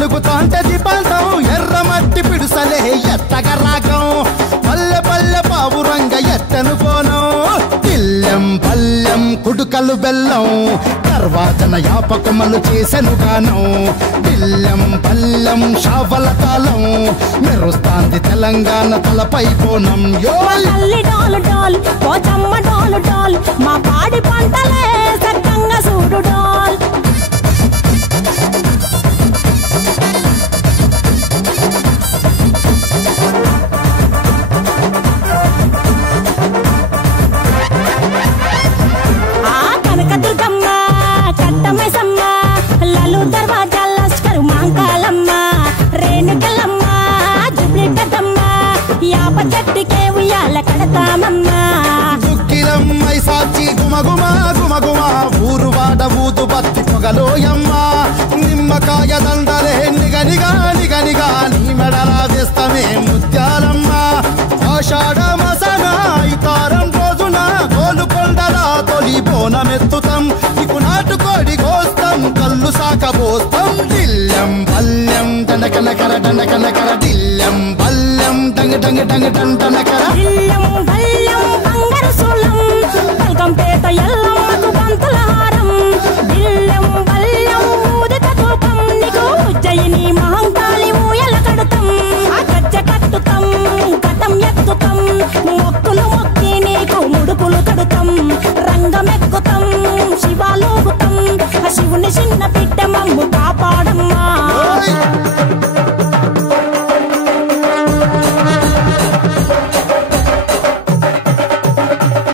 వెలుగుతాంటే దీపాంతం ఎర్రమట్టి పిడుసలే ఎత్తగ రాగం పల్లె పల్లె పావురంగ ఎత్తను కోనం తిల్లెం పల్లెం కుడుకలు బెల్లం తర్వాతన యాపకమలు చేసెను గానం తిల్లెం పల్లెం షావల కాలం మెరుస్తాంది తెలంగాణ తలపై కోణం తల్లి డోలు డోల్ పోచమ్మ డోలు డోల్ మా పాడి పంటలే సక్కంగా చూడు డోల్ కనకదుర్గమ్మ కట్టమైసమ్మ లలు దర్వాజా లస్కరు మాంకాలమ్మ రేణుకలమ్మ జుబ్లికటమ్మ యాప చెట్టుకే ఉయ్యాల కడతామమ్మ దుక్కిలమ్మై సాచి గుమగుమ గుమగుమ ఊరు వాడ ఊదు బత్తి పొగలోయమ్మ నిమ్మకాయ దండలే నిగనిగా నిగనిగా నీ మెడలా వేస్తమే ముత్యాలమ్మ ఆషాఢ మసన ఇతారం రోజున గోలుకొండల తొలి బోనమెత్తుతాం నీకు నాటుకోడి కోస్తాం కళ్ళు సాకబోస్తాం దిల్లెం పల్లెం దండకనకర దండకనకర దిల్లెం పల్లెం డంగ డంగ డంగ డండనకర దిల్లెం పల్లెం బంగారు సోళం పల్కంపేట